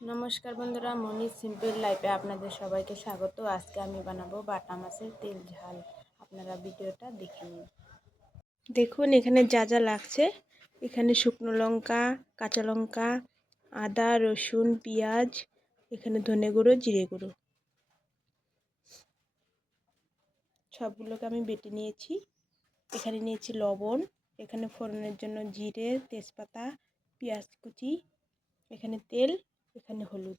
नमस्कार बंधुरा मनीष सिम्पल लाइफे आपनादेर सबाइके स्वागत। आज के आमी बानाबो बाटा माछेर तेल झाल। आपनारा भिडियोटा देखे निन। देखुन एखाने जा जा लागछे। एखाने शुकनो लंका, काँचा लंका, आदा, रसुन, पिंयाज, एखाने धने गुঁড়ো, जिरे गुঁড়ো सबगुलोके आमी बेटे निয়েছি। एखाने निয়েছি लवण, एखाने फोड़নের জন্য जिरे, तेजपाता, पेঁয়াজ कुचि, एखाने तेल, एखाने हलुद,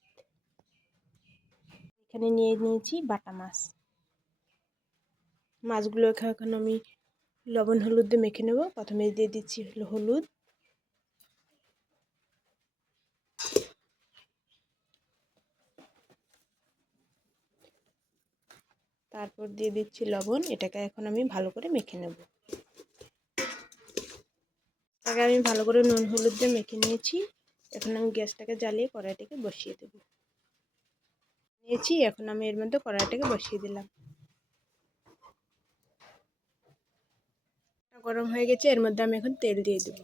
एखाने निয়ে নিয়েছি বাটা মাছ। মাছগুলোকে এখন আমি লবণ হলুদ দিয়ে মেখে নেব। প্রথমে দিয়ে দিচ্ছি হলুদ, তারপর দিয়ে দিচ্ছি লবণ। এটাকে এখন আমি ভালো করে মেখে নেব। আগে আমি ভালো করে নুন হলুদ দিয়ে মেখে নিয়েছি। এখন আমি গ্যাসটাকে জ্বালিয়ে কড়াইটাকে বসিয়ে দেব। এখন আমি এর মধ্যে কড়াইটাকে বসিয়ে দিলাম। গরম হয়ে গেছে, এর মধ্যে আমি এখন তেল দিয়ে দেব।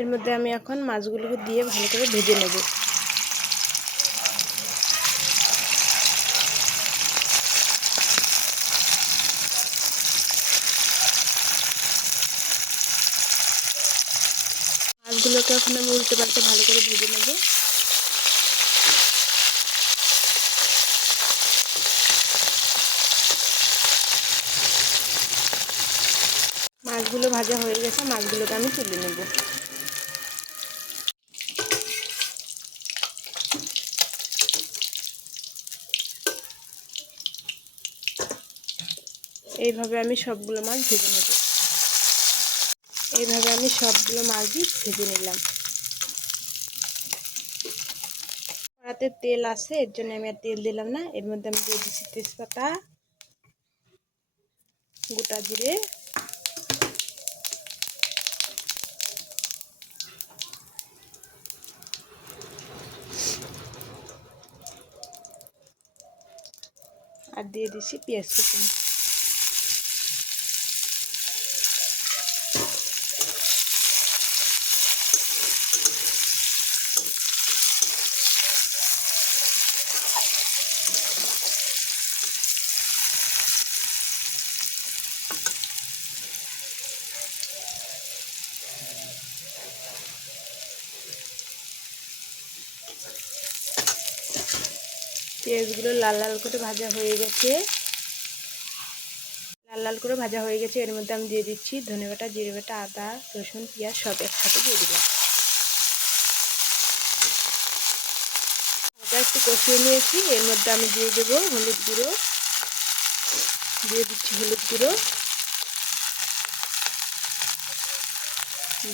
এর মধ্যে আমি এখন মাছগুলোকে দিয়ে ভালো করে ভেজে নেব। মাছগুলোকে এখন আমি উল্টে পাল্টে ভালো করে ভেজে নেব। মাছগুলো ভাজা হয়ে গেছে, মাছগুলোকে আমি তুলে নেব। এইভাবে আমি সবগুলো মাছ ভেজে নেব। এইভাবে আমি সবগুলো মাছই ভেজে নিলাম। কড়াতে তেল আছে, এর জন্য আমি আর তেল দিলাম না। এর মধ্যে আমি দিয়ে দিচ্ছি তেজপাতা, গোটা জিরে, আর দিয়ে দিচ্ছি পেঁয়াজ কুচি। পেঁয়াজগুলো লাল লাল করে ভাজা হয়ে গেছে। লাল লাল করে ভাজা হয়ে গেছে। এর মধ্যে আমি দিয়ে দিচ্ছি ধনে বাটা, জিরে বাটা, আদা, রসুন, পেঁয়াজ সব একসাথে দিয়ে দিলাম। এটা একটু কষিয়ে নিয়েছি। এর মধ্যে আমি দিয়ে দেবো হলুদ গুঁড়ো, দিয়ে দিচ্ছি হলুদ গুঁড়ো,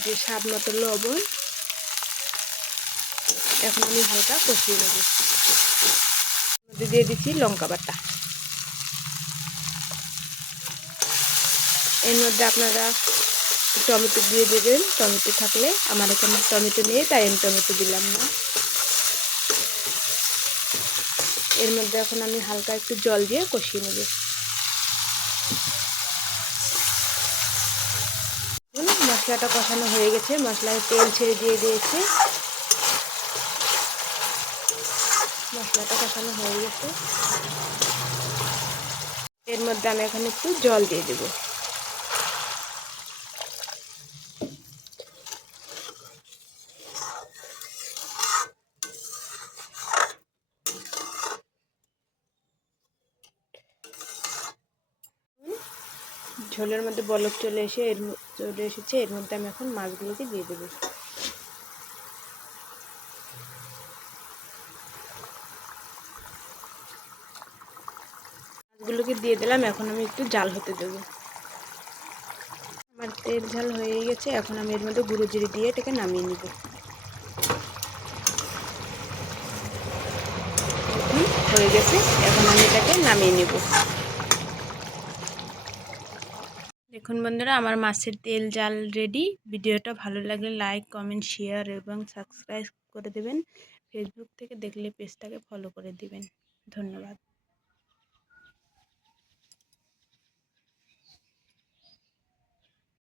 দিয়ে স্বাদ মতো লবণ। এখন আমি হালকা কষিয়ে নেব। মধ্যে দিয়ে দিচ্ছি লঙ্কা বাটা। এর মধ্যে আপনারা টমেটো দিয়ে দেবেন, টমেটো থাকলে। আমার এখানে টমেটো নেই, তাই আমি টমেটো দিলাম না। এর মধ্যে এখন আমি হালকা একটু জল দিয়ে কষিয়ে নেব। মশলাটা কষানো হয়ে গেছে, মশলায় তেল ছেড়ে দিয়ে দিয়েছে। মশলাটা কষানো হয়ে গেছে। এর মধ্যে আমি এখন একটু জল দিয়ে দেব। ঝোলের মধ্যে বলক চলে এসেছে। এর মধ্যে আমি এখন মাছগুলোকে দিয়ে দেব। মাছগুলোকে দিয়ে দিলাম। এখন আমি একটু জাল হতে দেব। আমার তেল ঝাল হয়ে গেছে। এখন আমি এর মধ্যে গুঁড়ো জিরে দিয়ে এটাকে নামিয়ে নেব। হয়ে গেছে, এখন আমি এটাকে নামিয়ে নেব। দেখুন বন্ধুরা, আমার মাছের তেল জাল রেডি। ভিডিওটা ভালো লাগলে লাইক, কমেন্ট, শেয়ার এবং সাবস্ক্রাইব করে দেবেন। ফেসবুক থেকে দেখলে পেজটাকে ফলো করে দিবেন। ধন্যবাদ।